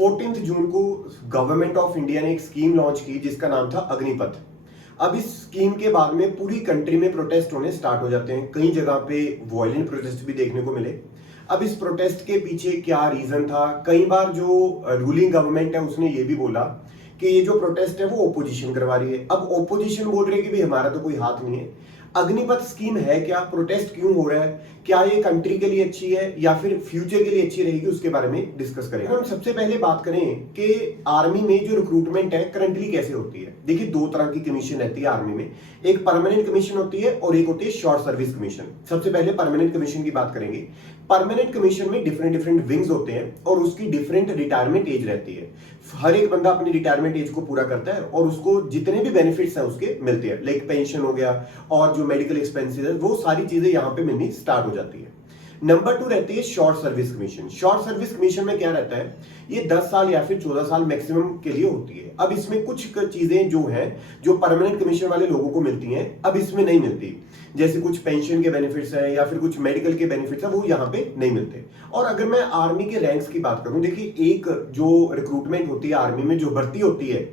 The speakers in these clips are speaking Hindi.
14 जून को गवर्नमेंट ऑफ इंडिया ने एक स्कीम लॉन्च की जिसका नाम था अग्निपथ। अब इस स्कीम के बाद में पूरी कंट्री में प्रोटेस्ट होने स्टार्ट हो जाते हैं, कई जगह पे वॉयलेंट प्रोटेस्ट भी देखने को मिले। अब इस प्रोटेस्ट के पीछे क्या रीजन था, कई बार जो रूलिंग गवर्नमेंट है उसने ये भी बोला कि ये जो प्रोटेस्ट है वो ओपोजिशन करवा रही है। अब ओपोजिशन बोल रही है कि भाई हमारा तो कोई हाथ नहीं है। अग्निपथ स्कीम है क्या, प्रोटेस्ट क्यों हो रहा है, क्या ये कंट्री के लिए अच्छी है या फिर फ्यूचर के लिए अच्छी रहेगी, उसके बारे में डिस्कस करेंगे। हम सबसे पहले बात करें कि आर्मी में जो रिक्रूटमेंट है करंटली कैसे होती है। देखिए, दो तरह की कमीशन रहती है आर्मी में, एक परमानेंट कमीशन होती है और एक होती है शॉर्ट सर्विस कमीशन। सबसे पहले परमानेंट कमीशन की बात करेंगे। परमानेंट कमीशन में डिफरेंट डिफरेंट विंग्स होते हैं और उसकी डिफरेंट रिटायरमेंट एज रहती है। हर एक बंदा अपनी रिटायरमेंट एज को पूरा करता है और उसको जितने भी बेनिफिट्स हैं उसके मिलते हैं, लाइक पेंशन हो गया और जो मेडिकल एक्सपेंसेस है, वो सारी चीजें यहां पे मिलनी स्टार्ट हो जाती है। नंबर 2 रहती है short service commission. Short service commission में क्या रहता है, ये 10 साल या फिर 14 साल मैक्सिमम के लिए होती है। अब इसमें कुछ चीजें जो हैं जो परमानेंट कमीशन वाले लोगों को मिलती हैं, अब इसमें नहीं मिलती। जैसे कुछ पेंशन के बेनिफिट्स है या फिर कुछ मेडिकल के बेनिफिट्स है, वो यहाँ पे नहीं मिलते। और अगर मैं आर्मी के रैंक्स की बात करूं, देखिए एक जो रिक्रूटमेंट होती है आर्मी में, जो भर्ती होती है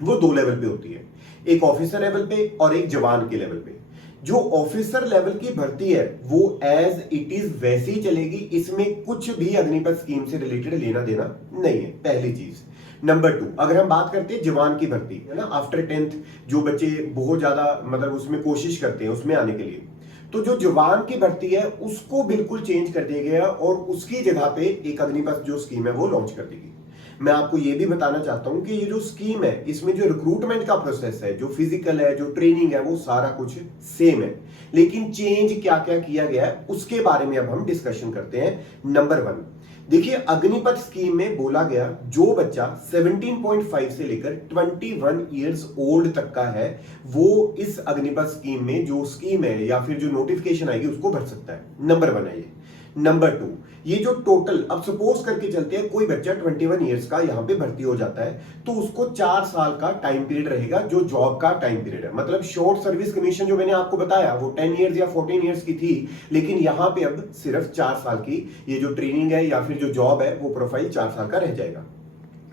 वो 2 लेवल पे होती है, एक ऑफिसर लेवल पे और एक जवान के लेवल पे। जो ऑफिसर लेवल की भर्ती है वो एज इट इज वैसी ही चलेगी, इसमें कुछ भी अग्निपथ स्कीम से रिलेटेड लेना देना नहीं है, पहली चीज। नंबर 2, अगर हम बात करते हैं जवान की भर्ती है ना, आफ्टर 10th जो बच्चे बहुत ज्यादा मतलब उसमें कोशिश करते हैं उसमें आने के लिए, तो जो जवान की भर्ती है उसको बिल्कुल चेंज कर दिया गया और उसकी जगह पे एक अग्निपथ जो स्कीम है वो लॉन्च कर दी गई। मैं आपको ये भी बताना चाहता हूं कि ये जो स्कीम है इसमें जो रिक्रूटमेंट का प्रोसेस है, जो फिजिकल है, जो ट्रेनिंग है, वो सारा कुछ सेम है, लेकिन चेंज क्या क्या किया गया है उसके बारे में अब हम डिस्कशन करते हैं। नंबर 1, देखिए अग्निपथ स्कीम में बोला गया जो बच्चा 17.5 से लेकर 21 इयर्स ओल्ड तक का है वो इस अग्निपथ स्कीम में जो स्कीम है या फिर जो नोटिफिकेशन आएगी उसको भर सकता है। नंबर 1 है ये। नंबर 2, ये जो टोटल, अब सपोज करके चलते हैं कोई बच्चा 21 इयर्स का यहां पे भर्ती हो जाता है तो उसको 4 साल का टाइम पीरियड रहेगा जो जॉब का टाइम पीरियड है। मतलब शॉर्ट सर्विस कमीशन जो मैंने आपको बताया वो 10 इयर्स या 14 इयर्स की थी, लेकिन यहां पे अब सिर्फ 4 साल की ये जो ट्रेनिंग है या फिर जो जॉब है वो प्रोफाइल 4 साल का रह जाएगा।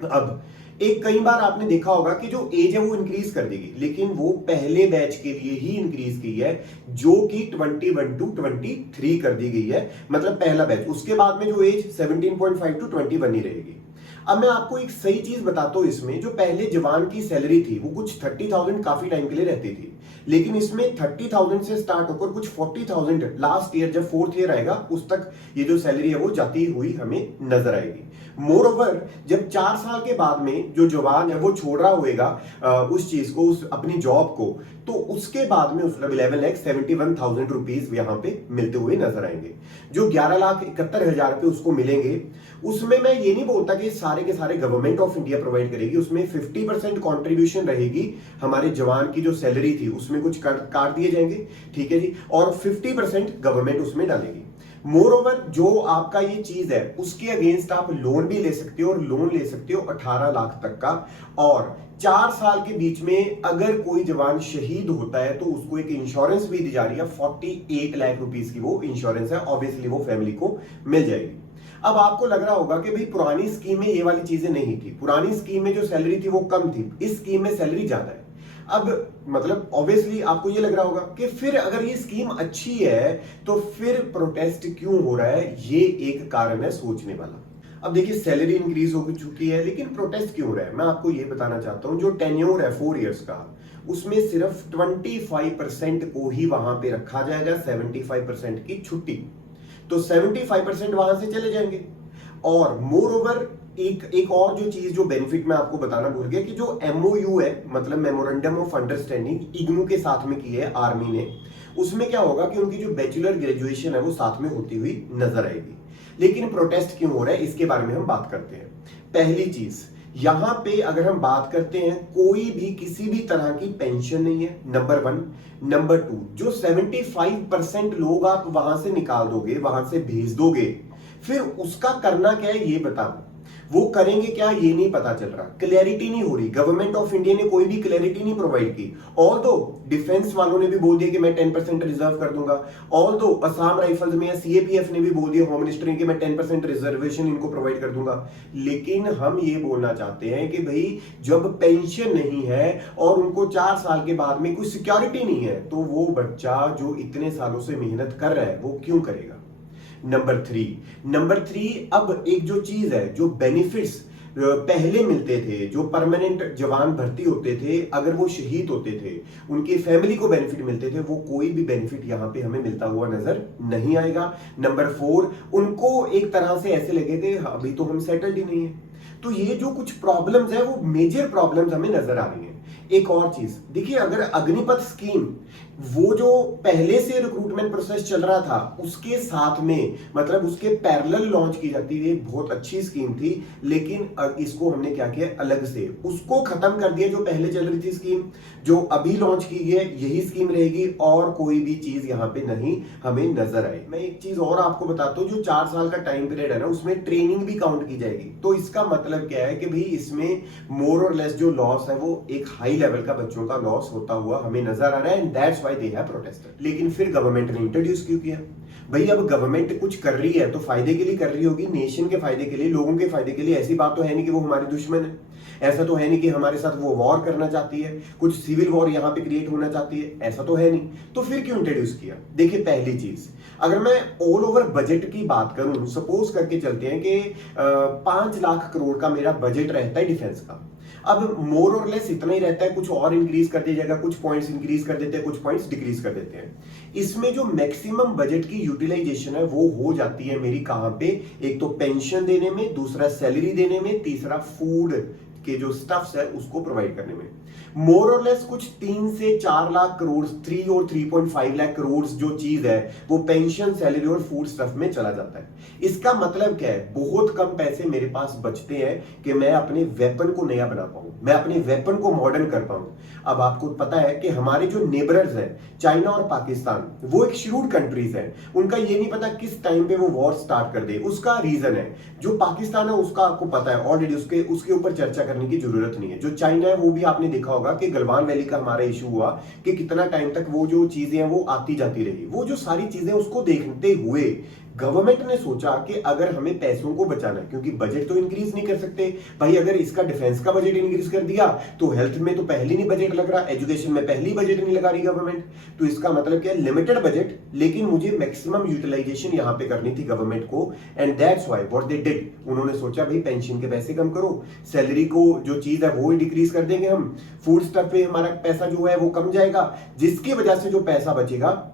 अब एक कई बार आपने देखा होगा कि जो एज है वो इंक्रीज कर देगी, लेकिन वो पहले बैच के लिए ही इंक्रीज की है जो कि 21 टू 23 कर दी गई है, मतलब पहला बैच। उसके बाद में जो एज 17.5 टू 21 ही रहेगी। अब मैं आपको एक सही चीज बताता हूं, इसमें जो पहले जवान की सैलरी थी वो कुछ 30,000 काफी टाइम के लिए रहती थी, लेकिन इसमें 30,000 से स्टार्ट होकर कुछ 40,000 लास्ट ईयर जब 4th ईयर आएगा उस तक ये जो सैलरी है वो जाती हुई हमें नजर आएगी। मोर ओवर जब 4 साल के बाद में जो जवान है वो छोड़ रहा होगा उस चीज को, उस अपनी जॉब को, तो उसके बाद में उस 11,71,000 रुपीज यहां पे मिलते हुए नजर आएंगे। जो 11,71,000 रुपए उसको मिलेंगे, उसमें मैं ये नहीं बोलता कि सारे के सारे गवर्नमेंट ऑफ इंडिया प्रोवाइड करेगी, उसमें 50% कॉन्ट्रीब्यूशन रहेगी हमारे जवान की जो सैलरी थी उसमें कुछ काट दिए जाएंगे, ठीक है जी, और 50% गवर्नमेंट उसमें डालेगी। मोर ओवर जो आपका ये चीज है उसके अगेंस्ट आप लोन भी ले सकते हो और लोन ले सकते हो 18 लाख तक का। और 4 साल के बीच में अगर कोई जवान शहीद होता है तो उसको एक इंश्योरेंस भी दी जा रही है, 48 लाख रुपीस की वो इंश्योरेंस है, ऑब्वियसली वो फैमिली को मिल जाएगी। अब आपको लग रहा होगा कि भाई पुरानी स्कीम में ये वाली चीजें नहीं थी, पुरानी स्कीम में जो सैलरी थी वो कम थी, इस स्कीम में सैलरी ज्यादा है। अब मतलब ऑब्वियसली आपको ये लग रहा होगा कि फिर अगर ये स्कीम अच्छी है तो फिर प्रोटेस्ट क्यों हो रहा है, ये एक कारण है सोचने वाला। अब देखिए सैलरी इंक्रीज हो चुकी है लेकिन प्रोटेस्ट क्यों हो रहा है, मैं आपको ये बताना चाहता हूं। जो टेन्योर है 4 इयर्स का, उसमें सिर्फ 25% को ही वहां पे रखा जाएगा, 75% की छुट्टी, तो 75% वहां से चले जाएंगे। और मोर ओवर एक और जो चीज, जो बेनिफिट मैं आपको बताना भूल गया, कि जो एमओयू है, मतलब मेमोरेंडम ऑफ अंडरस्टैंडिंग इग्नू के साथ में की है आर्मी ने, उसमें क्या होगा कि उनकी जो बैचलर ग्रेजुएशन है वो साथ में होती हुई नजर आएगी। लेकिन प्रोटेस्ट क्यों हो रहा है इसके बारे में हम बात करते हैं। पहली चीज, यहां पे अगर हम बात करते हैं, कोई भी किसी भी तरह की पेंशन नहीं है, नंबर 1। नंबर 2, जो 75% लोग आप वहां से निकाल दोगे, वहां से भेज दोगे, फिर उसका करना क्या है ये बताओ। वो करेंगे क्या ये नहीं पता चल रहा, क्लैरिटी नहीं हो रही। गवर्नमेंट ऑफ इंडिया ने कोई भी क्लैरिटी नहीं प्रोवाइड की। ऑल दो डिफेंस वालों ने भी बोल दिया कि मैं 10% रिजर्व कर दूंगा। ऑल दो असम राइफल्स में या सीएपीएफ ने भी बोल दिया, होम मिनिस्टर ने, कि मैं 10% रिजर्वेशन इनको प्रोवाइड कर दूंगा। लेकिन हम ये बोलना चाहते हैं कि भाई जब पेंशन नहीं है और उनको 4 साल के बाद में कोई सिक्योरिटी नहीं है, तो वो बच्चा जो इतने सालों से मेहनत कर रहा है वो क्यों करेगा। नंबर थ्री, अब एक जो चीज है, जो बेनिफिट्स पहले मिलते थे, जो परमानेंट जवान भर्ती होते थे, अगर वो शहीद होते थे उनकी फैमिली को बेनिफिट मिलते थे, वो कोई भी बेनिफिट यहां पे हमें मिलता हुआ नजर नहीं आएगा। नंबर 4, उनको एक तरह से ऐसे लगे कि अभी तो हम सेटल्ड ही नहीं है। तो ये जो कुछ प्रॉब्लम्स है वो मेजर प्रॉब्लम्स हमें नजर आ रही है। एक और चीज देखिए, अगर अग्निपथ स्कीम वो जो पहले से रिक्रूटमेंट प्रोसेस चल रहा था उसके साथ में, मतलब उसके पैरेलल लॉन्च की जाती है, बहुत अच्छी स्कीम थी। लेकिन इसको हमने क्या किया, अलग से उसको खत्म कर दिया। जो पहले चल रही थी स्कीम, जो अभी लॉन्च की है, यही स्कीम रहेगी और कोई भी चीज यहां पे नहीं हमें नजर आए। मैं एक चीज और आपको बताता हूं, जो 4 साल का टाइम पीरियड है ना, उसमें ट्रेनिंग भी काउंट की जाएगी। तो इसका मतलब क्या है कि भाई इसमें मोर और लेस जो लॉस है वो एक हाई लेवल का बच्चों का लॉस होता हुआ हमें नजर आ रहा है, and that's why they have protested. लेकिन फिर गवर्नमेंट ने इंट्रोड्यूस क्यों किया? भाई अब गवर्नमेंट कुछ कर रही है तो फायदे के लिए कर रही होगी, नेशन के फायदे के लिए, लोगों के फायदे के लिए। ऐसी बात तो है नहीं कि वो हमारे दुश्मन है, ऐसा तो है नहीं कि हमारे साथ वो वॉर करना चाहती है, कुछ सिविल वॉर यहां पे क्रिएट होना चाहती है, ऐसा तो है नहीं। तो फिर क्यों इंट्रोड्यूस किया? देखिए पहली चीज, अगर मैं ऑल ओवर बजट की बात करूं, सपोज करके चलते हैं कि 5 लाख करोड़ का मेरा बजट रहता है डिफेंस का। अब मोर और लेस इतना ही रहता है, कुछ और इंक्रीज कर दिया जाएगा, कुछ पॉइंट्स इंक्रीज कर देते हैं, कुछ पॉइंट्स डिक्रीज कर देते हैं। इसमें जो मैक्सिमम बजट की यूटिलाइजेशन है वो हो जाती है मेरी कहां पे, एक तो पेंशन देने में, दूसरा सैलरी देने में, तीसरा फूड के जो स्टफ्स है उसको प्रोवाइड करने में। मोर और लेस कुछ 3 से 4 लाख करोड़, 3 और 3.5 लाख करोड़ जो चीज है वो पेंशन, सैलरी और फूड स्टफ में चला जाता है। इसका मतलब क्या है, बहुत कम पैसे मेरे पास बचते हैं कि मैं अपने वेपन को नया बना पाऊं, मैं अपने वेपन को मॉडर्न कर पाऊं। अब आपको पता है कि हमारे जो नेबरर्स हैं, चाइना और पाकिस्तान, वो एक श्रूड कंट्रीज हैं। उनका ये नहीं पता किस टाइम पे वो वॉर स्टार्ट कर दे, उसका रीजन है। जो पाकिस्तान है उसका आपको पता है ऑलरेडी, उसके ऊपर चर्चा करने की जरूरत नहीं है। जो चाइना है वो भी आपने देखा होगा कि गलवान वैली का हमारा इशू हुआ कि कितना टाइम तक वो जो चीजें हैं वो आती जाती रही। वो जो सारी चीजें उसको देखते हुए गवर्नमेंट ने सोचा कि अगर हमें पैसों को बचाना है, क्योंकि बजट तो इंक्रीज नहीं कर सकते भाई, अगर इसका डिफेंस का बजट इंक्रीज कर दिया तो हेल्थ में तो पहले नहीं बजट लग रहा, एजुकेशन में पहली बजट नहीं लगा रही गवर्नमेंट। तो इसका मतलब क्या है, लिमिटेड बजट, लेकिन मुझे मैक्सिमम यूटिलाइजेशन यहां पे करनी थी गवर्नमेंट को, and that's why what they did, उन्होंने सोचा भाई पेंशन के पैसे कम करो, सैलरी को जो चीज है वो डिक्रीज कर देंगे हम, फूड स्टफ पे हमारा पैसा जो है वो कम जाएगा, जिसकी वजह से जो पैसा बचेगा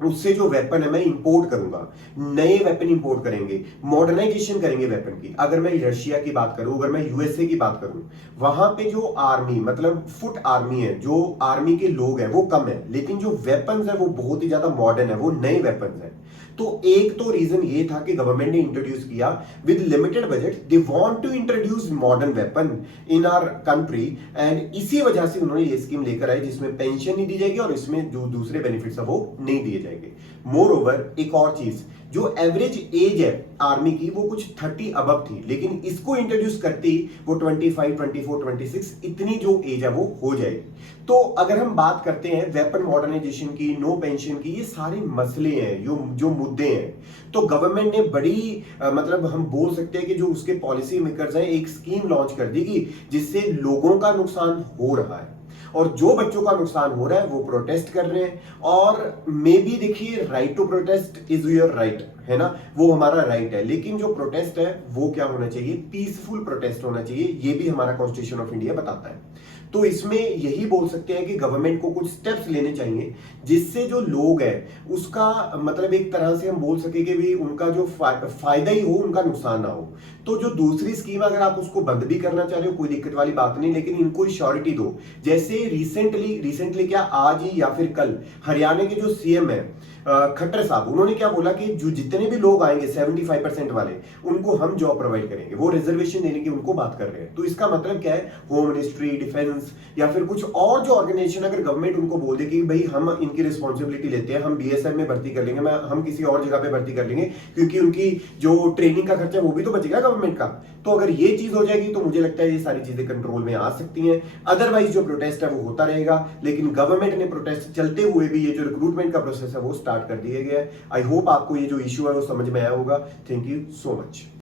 उससे जो वेपन है मैं इंपोर्ट करूंगा, नए वेपन इंपोर्ट करेंगे, मॉडर्नाइजेशन करेंगे वेपन की। अगर मैं रशिया की बात करूं, अगर मैं यूएसए की बात करूं, वहां पे जो आर्मी, मतलब फुट आर्मी है, जो आर्मी के लोग हैं वो कम है, लेकिन जो वेपन्स है वो बहुत ही ज्यादा मॉडर्न है, वो नए वेपन्स है। तो एक तो रीजन ये था कि गवर्नमेंट ने इंट्रोड्यूस किया with limited budget, they want to introduce modern weapon in our country, and इसी वजह से उन्होंने ये स्कीम लेकर आए जिसमें पेंशन नहीं दी जाएगी और इसमें जो दूसरे बेनिफिट्स है वो नहीं दिए जाएंगे। मोर ओवर एक और चीज, जो एवरेज एज है आर्मी की वो कुछ 30 अबव थी, लेकिन इसको इंट्रोड्यूस करती वो 25, 24, 26 इतनी जो एज है वो हो जाएगी। तो अगर हम बात करते हैं वेपन मॉडर्नाइजेशन की, नो पेंशन की, ये सारे मसले हैं जो मुद्दे हैं, तो गवर्नमेंट ने बड़ी मतलब हम बोल सकते हैं कि जो उसके पॉलिसी मेकर्स हैं, एक स्कीम लॉन्च कर दी जिससे लोगों का नुकसान हो रहा है और जो बच्चों का नुकसान हो रहा है वो प्रोटेस्ट कर रहे हैं। और मे बी देखिए, right to protest is your right, है ना, वो हमारा राइट है, लेकिन जो प्रोटेस्ट है वो क्या होना चाहिए, पीसफुल प्रोटेस्ट होना चाहिए, ये भी हमारा कॉन्स्टिट्यूशन ऑफ इंडिया बताता है। तो इसमें यही बोल सकते हैं कि गवर्नमेंट को कुछ स्टेप्स लेने चाहिए जिससे जो लोग हैं उसका मतलब एक तरह से हम बोल सके कि भी उनका जो फायदा ही हो, उनका नुकसान ना हो। तो जो दूसरी स्कीम अगर आप उसको बंद भी करना चाह रहे हो कोई दिक्कत वाली बात नहीं, लेकिन इनको श्योरिटी दो। जैसे रिसेंटली क्या आज ही या फिर कल हरियाणा के जो सीएम है खट्टर साहब, उन्होंने क्या बोला कि जो जितने भी लोग आएंगे 75% वाले, उनको हम जॉब प्रोवाइड करेंगे। वो रिजर्वेशन देने की उनको बात कर रहे हैं। तो इसका मतलब क्या है, होम मिनिस्ट्री, डिफेंस या फिर कुछ और जो ऑर्गेनाइजेशन, अगर गवर्नमेंट उनको बोल दे कि भाई हम इनकी रिस्पॉन्सिबिलिटी लेते हैं, हम बीएसएफ में भर्ती कर लेंगे, हम किसी और जगह पे भर्ती कर लेंगे, क्योंकि उनकी जो ट्रेनिंग का खर्चा वो भी तो बचेगा गवर्नमेंट का। तो अगर ये चीज हो जाएगी तो मुझे लगता है ये सारी चीजें कंट्रोल में आ सकती हैं। अदरवाइज जो प्रोटेस्ट है वो होता रहेगा, लेकिन गवर्नमेंट ने प्रोटेस्ट चलते हुए भी ये जो रिक्रूटमेंट का प्रोसेस है वो स्टार्ट कर दिया गया है। आई होप आपको ये जो इश्यू है वो समझ में आया होगा। Thank you so much.